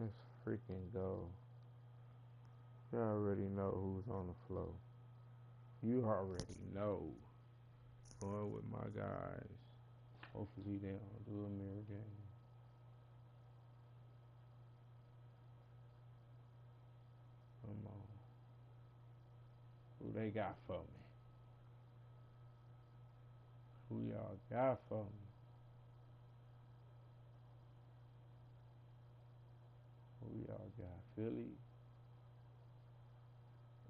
Let's freaking go. You already know who's on the floor. You already know. Going with my guys. Hopefully they don't do a mirror game. Come on. Who they got for me? Who y'all got for me? Who y'all got? Philly?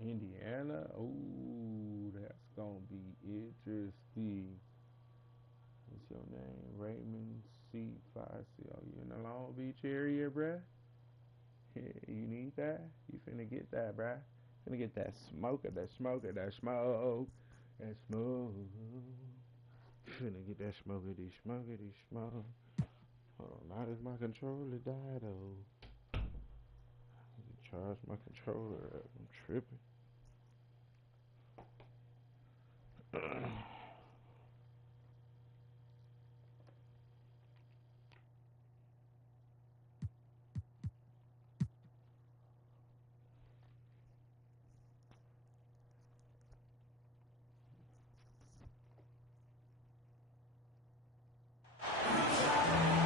Indiana? Ooh, that's gonna be interesting. What's your name? Raymond C5C. Oh, you in the Long Beach area, bruh? You need that? You finna get that, bruh. Finna get that smoker, that smoker, that smoke. That smoke. Finna get that smokity, smokity, smoke. Hold on, not as my controller died, though. Charge my controller up. I'm tripping.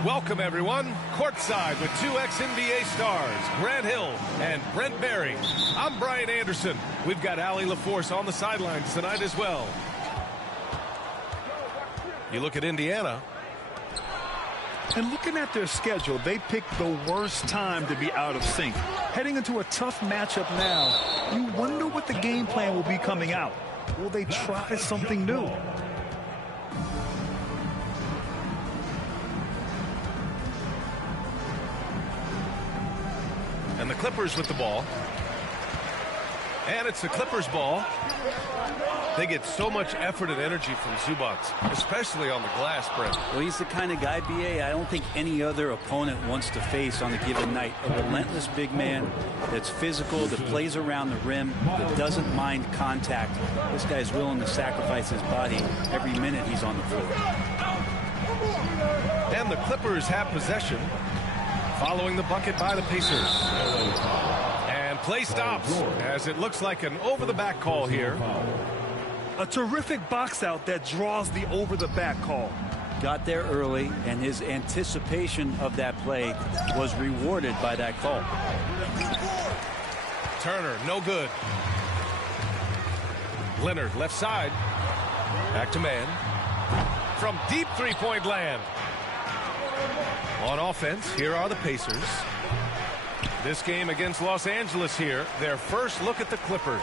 Welcome, everyone. Courtside with two ex-NBA stars, Grant Hill and Brent Barry. I'm Brian Anderson. We've got Allie LaForce on the sidelines tonight as well. You look at Indiana. And looking at their schedule, they picked the worst time to be out of sync. Heading into a tough matchup now, you wonder what the game plan will be coming out. Will they try something new? And the Clippers with the ball. And it's the Clippers ball. They get so much effort and energy from Zubac, especially on the glass, Brent. Well, he's the kind of guy, BA, I don't think any other opponent wants to face on a given night. A relentless big man that's physical, that plays around the rim, that doesn't mind contact. This guy's willing to sacrifice his body every minute he's on the floor. And the Clippers have possession following the bucket by the Pacers. And play stops as it looks like an over-the-back call here. A terrific box out that draws the over-the-back call. Got there early, and his anticipation of that play was rewarded by that call. Turner, no good. Leonard, left side. Back to man. From deep three-point land. On offense, here are the Pacers. This game against Los Angeles here, their first look at the Clippers.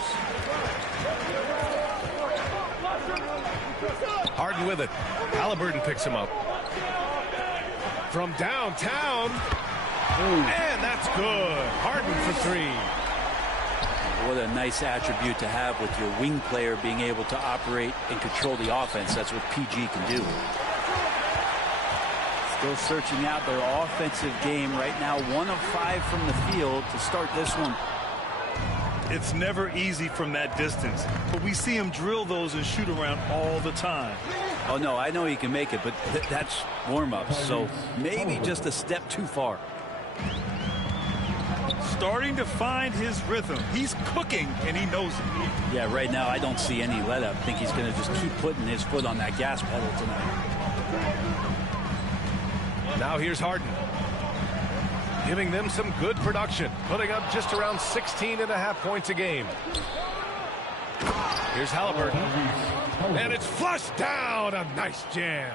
Harden with it. Halliburton picks him up. From downtown. And that's good. Harden for three. What a nice attribute to have with your wing player being able to operate and control the offense. That's what PG can do. Still searching out their offensive game right now. 1 of 5 from the field to start this one. It's never easy from that distance, but we see him drill those and shoot around all the time. Oh, no, I know he can make it, but that's warm-ups, so maybe just a step too far. Starting to find his rhythm. He's cooking, and he knows it. Yeah, right now I don't see any let-up. I think he's going to just keep putting his foot on that gas pedal tonight. Now here's Harden. Giving them some good production. Putting up just around 16.5 points a game. Here's Halliburton. And it's flushed down. A nice jam.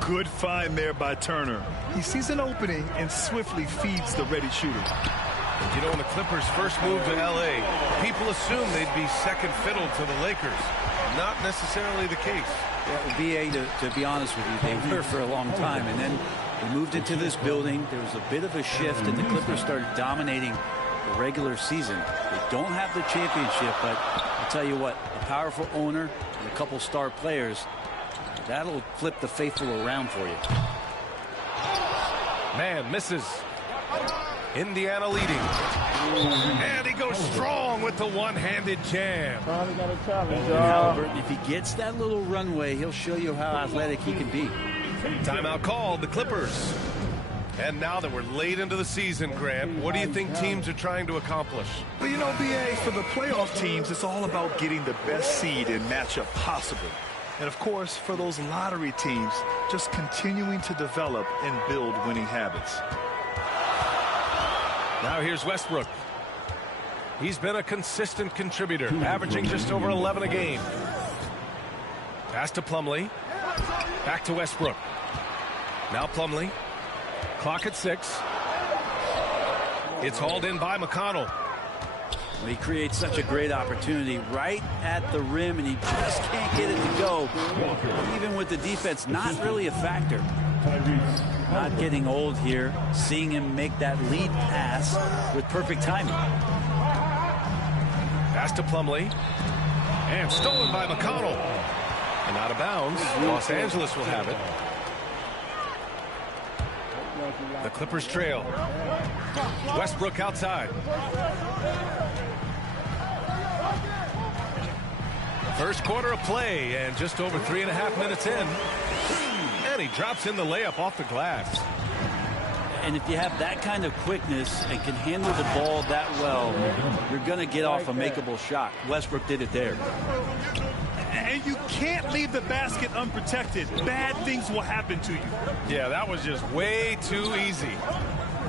Good find there by Turner. He sees an opening and swiftly feeds the ready shooter. You know, when the Clippers first moved to L.A., people assumed they'd be second fiddle to the Lakers. Not necessarily the case. Well, BA, to be honest with you, they were for a long time. And then they moved into this building. There was a bit of a shift, and the Clippers started dominating the regular season. They don't have the championship, but I'll tell you what, a powerful owner and a couple star players, that'll flip the faithful around for you. Man misses. Indiana leading. And he goes strong with the one-handed jam. Probably got a challenge, Halliburton, if he gets that little runway, he'll show you how athletic he can be. Timeout called, the Clippers. And now that we're late into the season, Grant, what do you think teams are trying to accomplish? Well, you know, B.A., for the playoff teams, it's all about getting the best seed and matchup possible. And, of course, for those lottery teams, just continuing to develop and build winning habits. Now here's Westbrook. He's been a consistent contributor, averaging just over 11 a game. Pass to Plumlee. Back to Westbrook. Now Plumlee. Clock at 6. It's hauled in by McConnell. He creates such a great opportunity right at the rim, and he just can't get it to go. Even with the defense, not really a factor. Not getting old here, seeing him make that lead pass with perfect timing. Pass to Plumlee. And stolen by McConnell. And out of bounds. Los Angeles will have it. The Clippers trail. Westbrook outside. First quarter of play, and just over 3.5 minutes in. And he drops in the layup off the glass. And if you have that kind of quickness and can handle the ball that well, you're going to get off a makeable shot. Westbrook did it there. And you can't leave the basket unprotected. Bad things will happen to you. Yeah, that was just way too easy.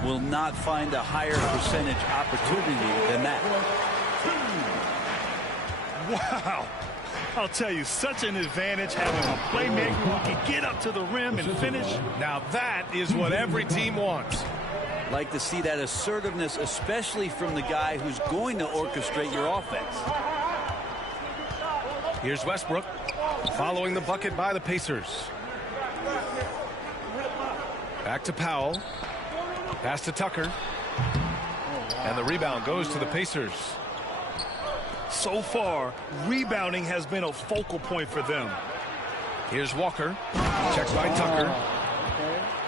Will not find a higher percentage opportunity than that. Wow. I'll tell you, such an advantage having a playmaker who can get up to the rim and finish. Now that is what every team wants. Like to see that assertiveness, especially from the guy who's going to orchestrate your offense. Here's Westbrook following the bucket by the Pacers. Back to Powell. Pass to Tucker. And the rebound goes to the Pacers. So far, rebounding has been a focal point for them. Here's Walker. Checked by Tucker.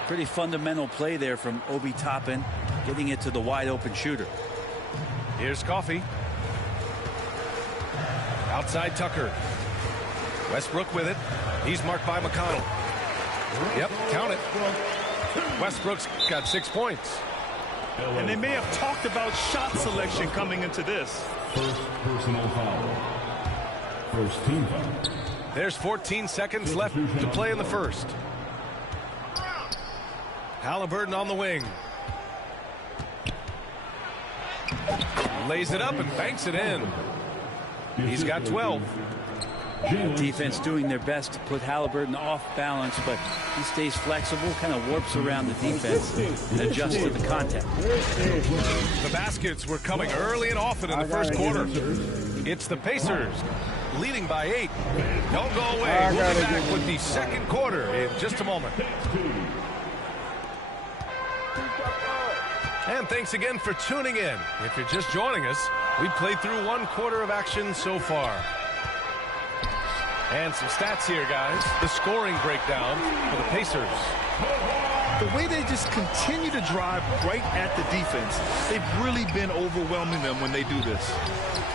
Pretty fundamental play there from Obi Toppin, getting it to the wide open shooter. Here's Coffey. Outside Tucker. Westbrook with it. He's marked by McConnell. Yep, count it. Westbrook's got 6 points. And they may have talked about shot selection coming into this. First personal foul. First team foul. There's 14 seconds left to play in the first. Halliburton on the wing. Lays it up and banks it in. He's got 12. Defense doing their best to put Halliburton off balance, but he stays flexible, kind of warps around the defense and adjusts to the contact. The baskets were coming early and often in the first quarter. It's the Pacers leading by 8. Don't go away. We'll be back with the second quarter in just a moment. And thanks again for tuning in. If you're just joining us, we played through 1 quarter of action so far. And some stats here, guys. The scoring breakdown for the Pacers. The way they just continue to drive right at the defense, they've really been overwhelming them when they do this.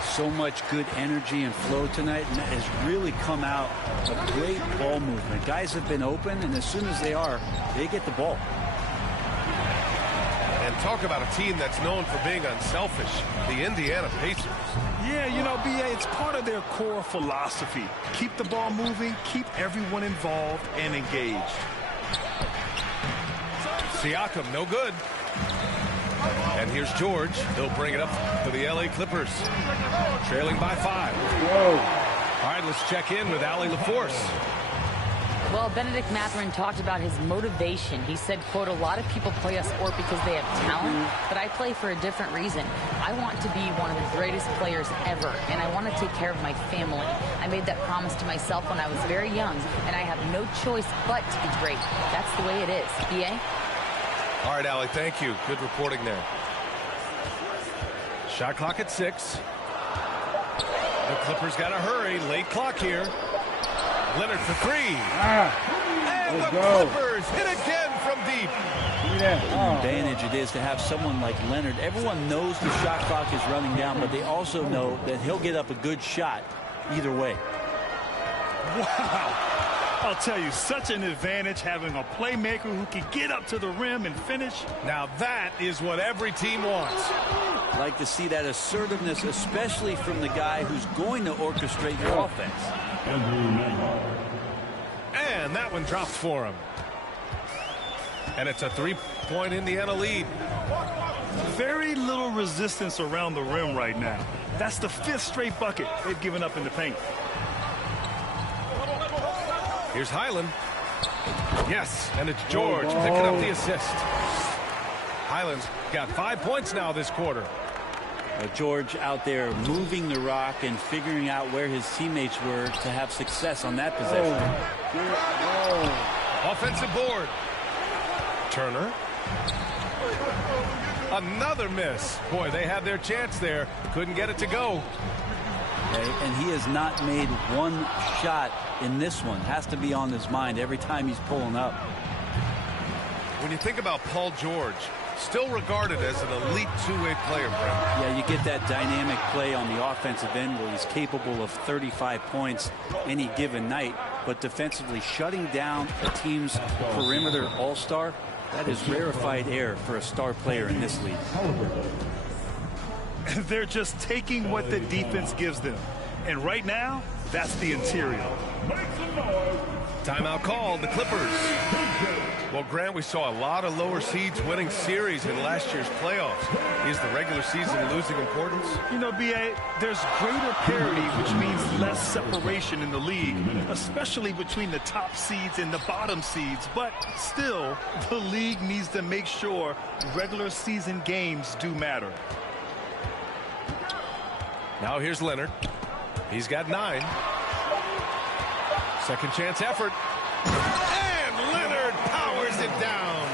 So much good energy and flow tonight, and that has really come out of great ball movement. Guys have been open, and as soon as they are, they get the ball. And talk about a team that's known for being unselfish, the Indiana Pacers. Yeah, you know, B.A., it's part of their core philosophy. Keep the ball moving, keep everyone involved and engaged. Siakam, no good. And here's George. He'll bring it up for the L.A. Clippers. Trailing by 5. Whoa. All right, let's check in with Allie LaForce. Well, Benedict Mathurin talked about his motivation. He said, quote, a lot of people play a sport because they have talent, but I play for a different reason. I want to be one of the greatest players ever, and I want to take care of my family. I made that promise to myself when I was very young, and I have no choice but to be great. That's the way it is. B.A.? All right, Allie, thank you. Good reporting there. Shot clock at 6. The Clippers got to hurry. Late clock here. Leonard for 3. And the Clippers hit again from deep. Advantage it is to have someone like Leonard. Everyone knows the shot clock is running down, but they also know that he'll get up a good shot either way. Wow. I'll tell you, such an advantage having a playmaker who can get up to the rim and finish. Now that is what every team wants. Like to see that assertiveness, especially from the guy who's going to orchestrate your offense. And that one drops for him. And it's a 3-point Indiana lead. Very little resistance around the rim right now. That's the 5th straight bucket they've given up in the paint. Here's Highland. Yes, and it's George picking up the assist. Highland's got 5 points now this quarter. George out there moving the rock and figuring out where his teammates were to have success on that possession. Offensive board. Turner. Another miss. Boy, they had their chance there. Couldn't get it to go. Okay, and he has not made one shot in this one. Has to be on his mind every time he's pulling up. When you think about Paul George, still regarded as an elite two-way player, Brent. Yeah, you get that dynamic play on the offensive end where he's capable of 35 points any given night, but defensively shutting down a team's perimeter all-star, that is rarefied air for a star player in this league. They're just taking what the defense gives them. And right now, that's the interior. Timeout called, the Clippers. Well, Grant, we saw a lot of lower seeds winning series in last year's playoffs. Is the regular season losing importance? You know, B.A., there's greater parity, which means less separation in the league, especially between the top seeds and the bottom seeds. But still, the league needs to make sure regular season games do matter. Now here's Leonard. He's got 9. Second chance effort. And Leonard powers it down.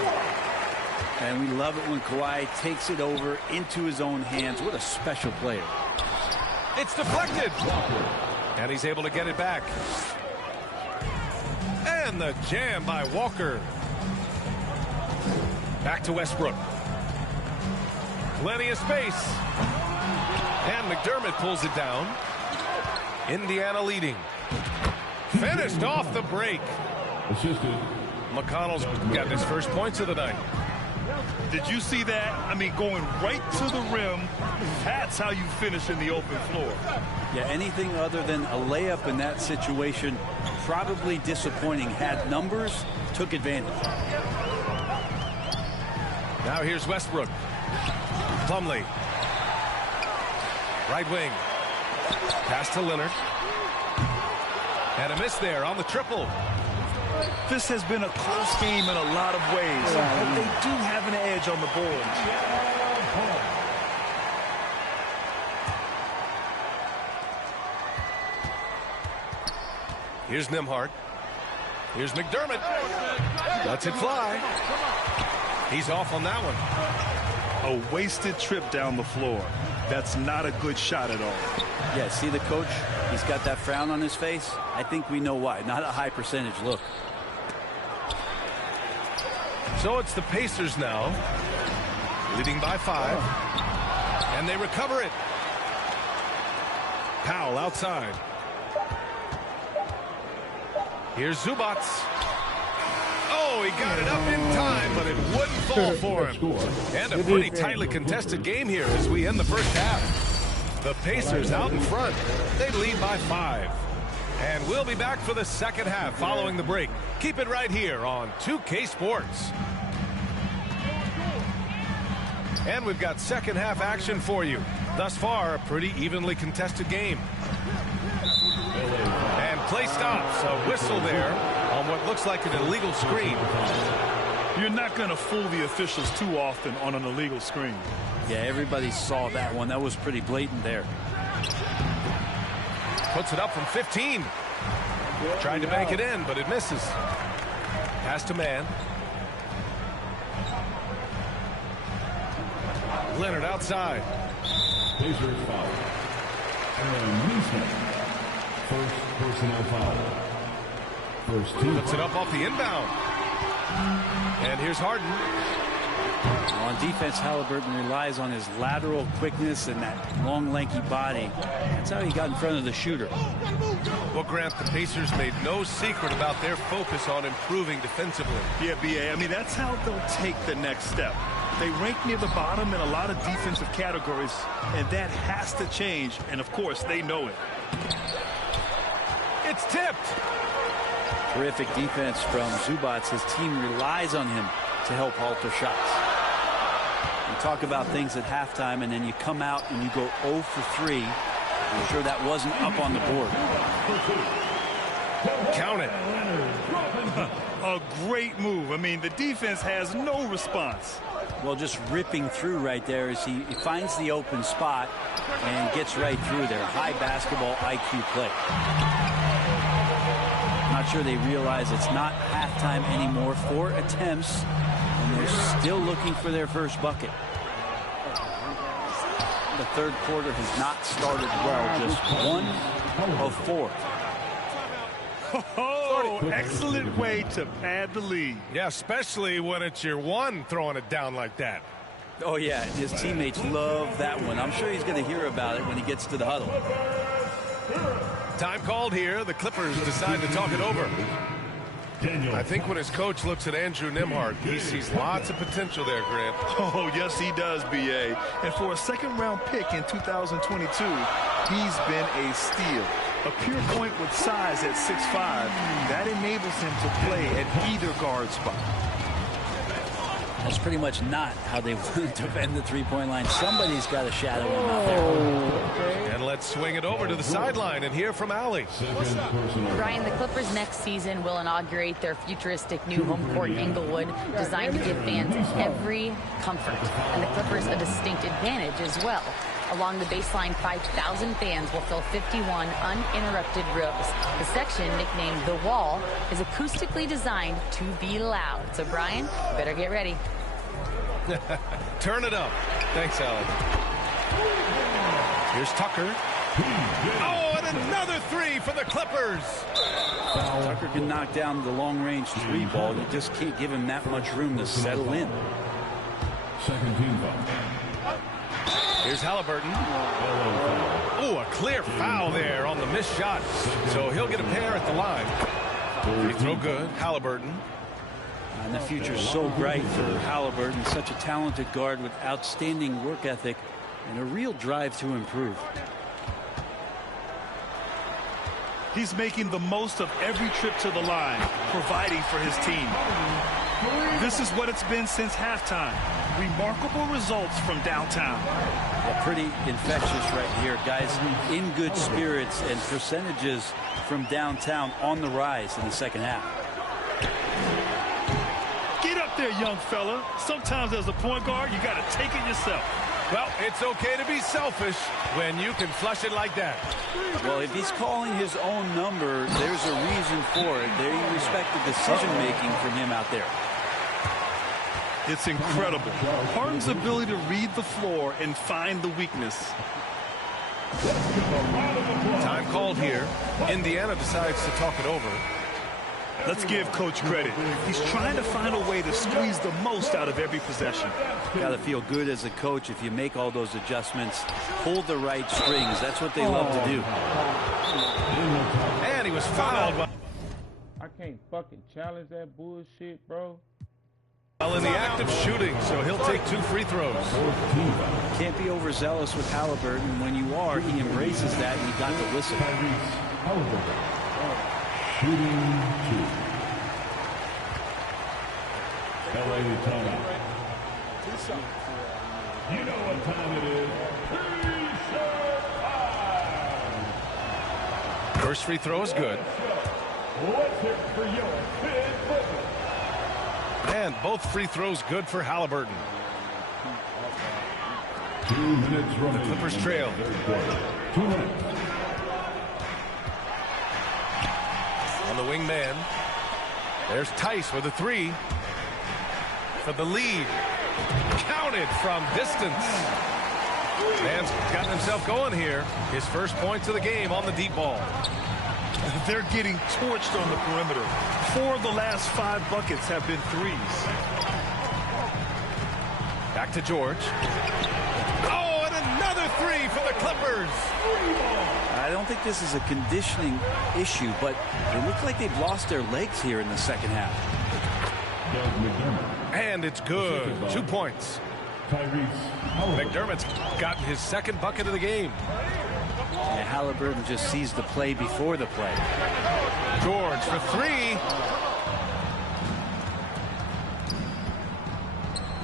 And we love it when Kawhi takes it over into his own hands. What a special player. It's deflected. And he's able to get it back. And the jam by Walker. Back to Westbrook. Plenty of space. And McDermott pulls it down. Indiana leading. Finished off the break. McConnell's got his first points of the night. Did you see that? I mean, going right to the rim, that's how you finish in the open floor. Yeah, anything other than a layup in that situation, probably disappointing. Had numbers, took advantage. Now here's Westbrook. Plumlee. Right wing. Pass to Leonard. And a miss there on the triple. This has been a close game in a lot of ways, but they do have an edge on the board. Here's Nembhard. Here's McDermott. Lets it fly. He's off on that one. A wasted trip down the floor. That's not a good shot at all. Yeah, see the coach? He's got that frown on his face. I think we know why. Not a high percentage look. So it's the Pacers now, leading by 5. And they recover it. Powell outside. Here's Zubac. Oh, he got it up in time, but it wouldn't fall for him. And a pretty tightly contested game here as we end the first half. The Pacers out in front. They lead by 5. And we'll be back for the second half following the break. Keep it right here on 2K Sports. And we've got second half action for you. Thus far, a pretty evenly contested game. And play stops. A whistle there on what looks like an illegal screen. You're not going to fool the officials too often on an illegal screen. Yeah, everybody saw that one. That was pretty blatant there. Puts it up from 15. Tried to bank it in, but it misses. Pass to man. Leonard outside. Pacers foul. And Neesmith. First personal foul. First 2. Puts it up off the inbound. And here's Harden. On defense, Halliburton relies on his lateral quickness and that long, lanky body. That's how he got in front of the shooter. Well, Grant, the Pacers made no secret about their focus on improving defensively. Yeah, B.A., I mean, that's how they'll take the next step. They rank near the bottom in a lot of defensive categories, and that has to change, and of course, they know it. It's tipped. Terrific defense from Zubac. His team relies on him to help alter shots. You talk about things at halftime, and then you come out and you go 0 for 3. I'm sure that wasn't up on the board. Count it. A great move. I mean, the defense has no response. Well, just ripping through right there as he finds the open spot and gets right through there. High basketball IQ play. Not sure they realize it's not halftime anymore. 4 attempts, and they're still looking for their first bucket. The third quarter has not started well. Just 1 of 4. Oh, excellent way to pad the lead. Yeah, especially when it's your one throwing it down like that. Oh, yeah, his teammates love that one. I'm sure he's going to hear about it when he gets to the huddle. Time called here. The Clippers decide to talk it over. I think when his coach looks at Andrew Nembhard, he sees lots of potential there, Grant. Oh, yes, he does, B.A. And for a second-round pick in 2022, he's been a steal. A pure point with size at 6'5", that enables him to play at either guard spot. That's pretty much not how they want to defend the three-point line. Somebody's got to shadow him out there. And let's swing it over to the sideline and hear from Allie. Brian, the Clippers next season will inaugurate their futuristic new home court in Inglewood, designed to give fans every comfort, and the Clippers a distinct advantage as well. Along the baseline, 5,000 fans will fill 51 uninterrupted rows. The section, nicknamed The Wall, is acoustically designed to be loud. So, Brian, you better get ready. Turn it up. Thanks, Allie. Here's Tucker. Oh, and another three for the Clippers. Tucker can knock down the long-range 3 ball. You just can't give him that much room to settle in. Second team foul. Here's Halliburton. Oh, a clear foul there on the missed shot. So he'll get a pair at the line. Free throw good. Halliburton. And the future's so bright for Halliburton. Such a talented guard with outstanding work ethic and a real drive to improve. He's making the most of every trip to the line, providing for his team. This is what it's been since halftime. Remarkable results from downtown. Well, pretty infectious right here. Guys in good spirits, and percentages from downtown on the rise in the second half. Get up there, young fella. Sometimes as a point guard, you got to take it yourself. Well, it's okay to be selfish when you can flush it like that. Well, if he's calling his own number, there's a reason for it. They respect the decision-making from him out there. It's incredible. Harden's ability to read the floor and find the weakness. Time called here. Indiana decides to talk it over. Let's give Coach credit. He's trying to find a way to squeeze the most out of every possession. Got to feel good as a coach if you make all those adjustments. Pull the right strings. That's what they love to do. And he was fouled. I can't fucking challenge that bullshit, bro. Well, in the act of shooting, so he'll take 2 free throws. Can't be overzealous with Halliburton. When you are, he embraces that, and he got the whistle. Shooting 2. LA timeout. You know what time it is. First free throw is good. Let's hear it for your Big Clippers. And both free throws good for Halliburton. 2 minutes remaining. The Clippers trail. 2 minutes. On the wingman. There's Tice with a 3. For the lead. Counted from distance. Man's gotten himself going here. His first points of the game on the deep ball. They're getting torched on the perimeter. 4 of the last 5 buckets have been threes. Back to George. Oh, and another three for the Clippers. I don't think this is a conditioning issue, but they look like they've lost their legs here in the second half. And it's good. 2 points. McDermott's gotten his second bucket of the game. And Halliburton just sees the play before the play. George for three.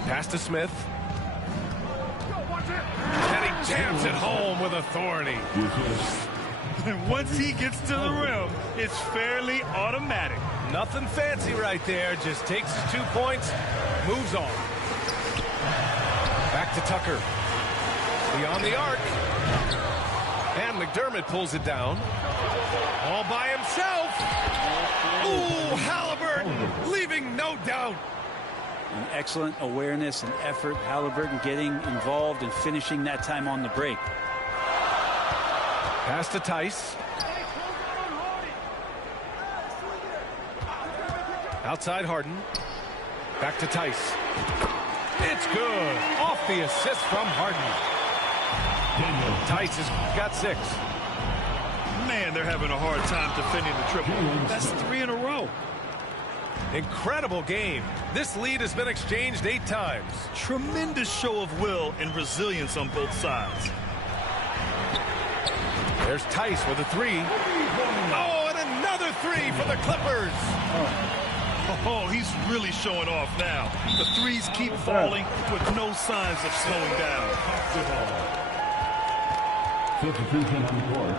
Pass to Smith. And he jams it home with authority. And once he gets to the rim, it's fairly automatic. Nothing fancy right there. Just takes his 2 points, moves on. Back to Tucker. Beyond the arc. And McDermott pulls it down. All by himself. Ooh, Halliburton leaving no doubt. An excellent awareness and effort. Halliburton getting involved and finishing that time on the break. Pass to Tice. Outside Harden. Back to Tice. It's good. Off the assist from Harden. Tice has got 6. Man, they're having a hard time defending the triple. That's 3 in a row. Incredible game. This lead has been exchanged 8 times. Tremendous show of will and resilience on both sides. There's Tice with a 3. Oh, and another 3 for the Clippers. Oh, he's really showing off now. The threes keep falling with no signs of slowing down. Substitution on the court.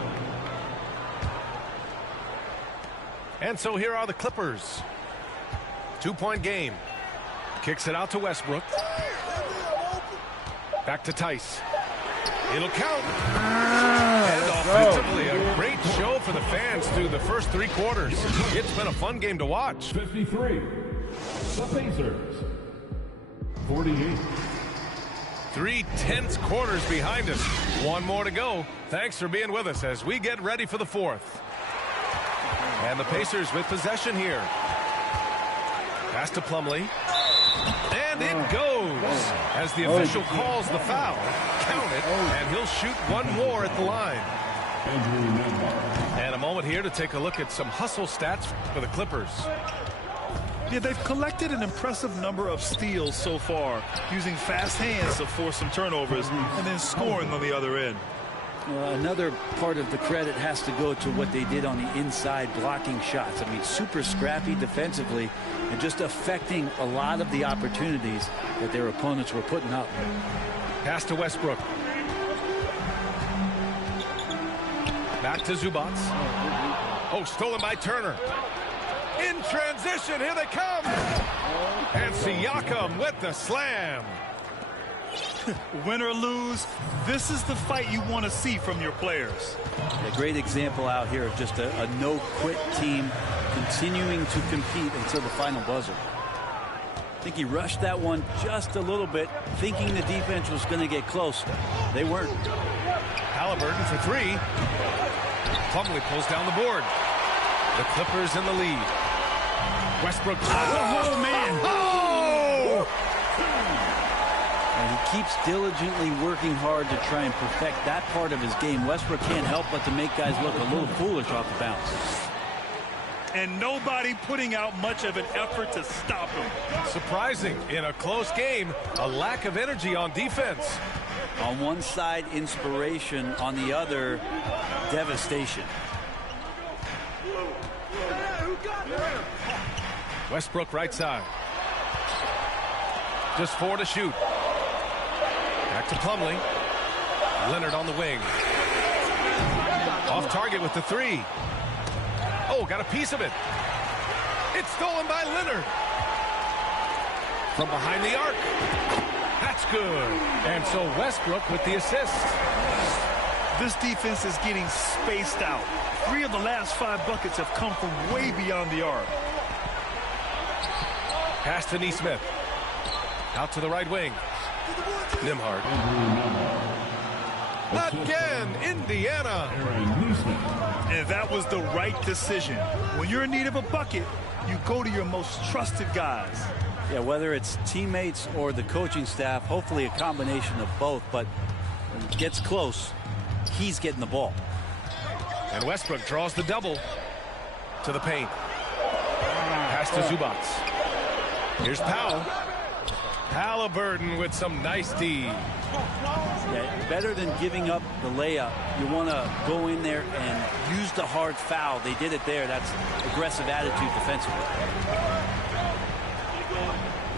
And so here are the Clippers. 2-point game. Kicks it out to Westbrook. Back to Tice. It'll count. And offensively, a great show for the fans through the first 3 quarters. It's been a fun game to watch. 53. The Pacers. 48. 3 tense quarters behind us. 1 more to go. Thanks for being with us as we get ready for the 4th. And the Pacers with possession here. Pass to Plumlee. And it goes as the official calls the foul. Count it, and he'll shoot 1 more at the line. And a moment here to take a look at some hustle stats for the Clippers. Yeah, they've collected an impressive number of steals so far, using fast hands to force some turnovers and then scoring on the other end. Another part of the credit has to go to what they did on the inside blocking shots. I mean, super scrappy defensively and just affecting a lot of the opportunities that their opponents were putting up. Pass to Westbrook. Back to Zubac. Oh, stolen by Turner. In transition, here they come. And Siakam with the slam. Win or lose, this is the fight you want to see from your players. A great example out here of just a no-quit team continuing to compete until the final buzzer. I think he rushed that one just a little bit, thinking the defense was going to get close. They weren't. Halliburton for 3. Plumlee pulls down the board. The Clippers in the lead. Westbrook. Oh, man. Oh! And he keeps diligently working hard to try and perfect that part of his game. Westbrook can't help but to make guys look a little foolish off the bounce. And nobody putting out much of an effort to stop him. Surprising. In a close game, a lack of energy on defense. On one side, inspiration. On the other, devastation. Westbrook right side. Just 4 to shoot. Back to Plumlee. Leonard on the wing. Off target with the 3. Oh, got a piece of it. It's stolen by Leonard. From behind the arc. That's good. And so Westbrook with the assist. This defense is getting spaced out. 3 of the last 5 buckets have come from way beyond the arc. Pass to Nesmith. Out to the right wing. Nembhard. Again, Indiana. And that was the right decision. When you're in need of a bucket, you go to your most trusted guys. Yeah, whether it's teammates or the coaching staff, hopefully a combination of both. But when it gets close, he's getting the ball. And Westbrook draws the double to the paint. Pass to Zubac. Here's Powell. Halliburton with some nice D. Yeah, better than giving up the layup. You want to go in there and use the hard foul. They did it there. That's aggressive attitude defensively.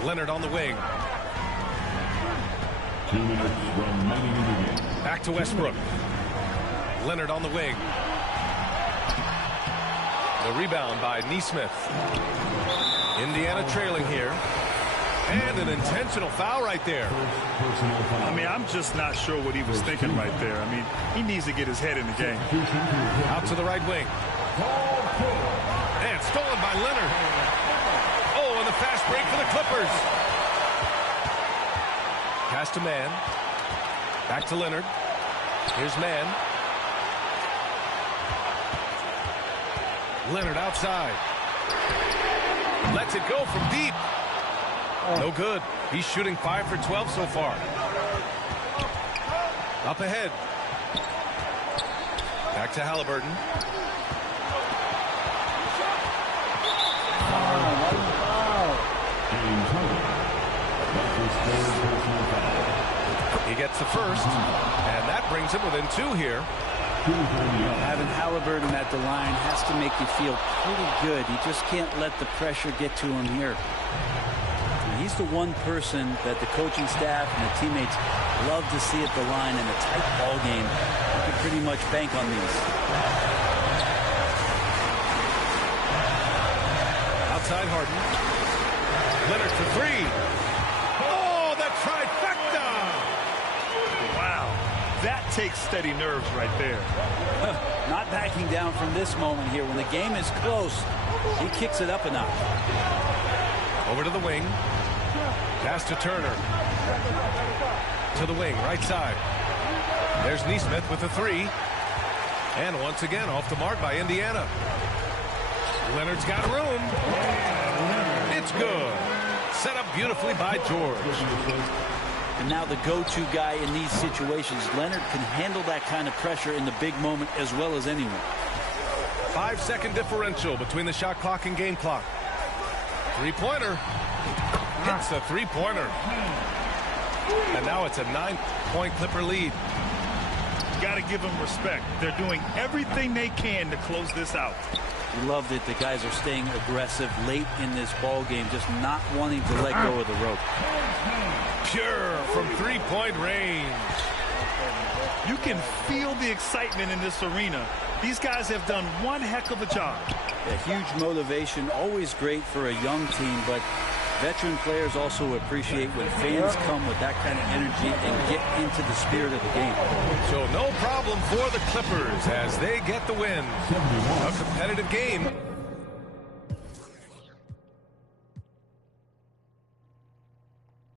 Leonard on the wing. 2 minutes remaining in the game. Back to Westbrook. Leonard on the wing. The rebound by Nesmith. Indiana trailing here. And an intentional foul right there. I mean, I'm just not sure what he was thinking right there. I mean, he needs to get his head in the game. Out to the right wing. And stolen by Leonard. Oh, and the fast break for the Clippers. Pass to Mann. Back to Leonard. Here's Mann. Leonard outside. Lets it go from deep. No good. He's shooting 5 for 12 so far. Up ahead. Back to Halliburton. He gets the first, and that brings him within 2 here. Having Halliburton at the line has to make you feel pretty good. You just can't let the pressure get to him here. He's the one person that the coaching staff and the teammates love to see at the line in a tight ball game. You can pretty much bank on these. Outside Harden. Leonard for 3. Oh, the trifecta! Wow. That takes steady nerves right there. Not backing down from this moment here. When the game is close, he kicks it up a notch. Over to the wing. Pass to Turner. To the wing, right side. There's Nesmith with the 3. And once again, off the mark by Indiana. Leonard's got room. It's good. Set up beautifully by George. And now the go-to guy in these situations. Leonard can handle that kind of pressure in the big moment as well as anyone. 5-second differential between the shot clock and game clock. Three-pointer. Hits a three-pointer. And now it's a 9-point Clipper lead. Got to give them respect. They're doing everything they can to close this out. We love that the guys are staying aggressive late in this ball game, just not wanting to let go of the rope. Pure from three-point range. You can feel the excitement in this arena. These guys have done one heck of a job. A huge motivation, always great for a young team, but veteran players also appreciate when fans come with that kind of energy and get into the spirit of the game. So no problem for the Clippers as they get the win. A competitive game.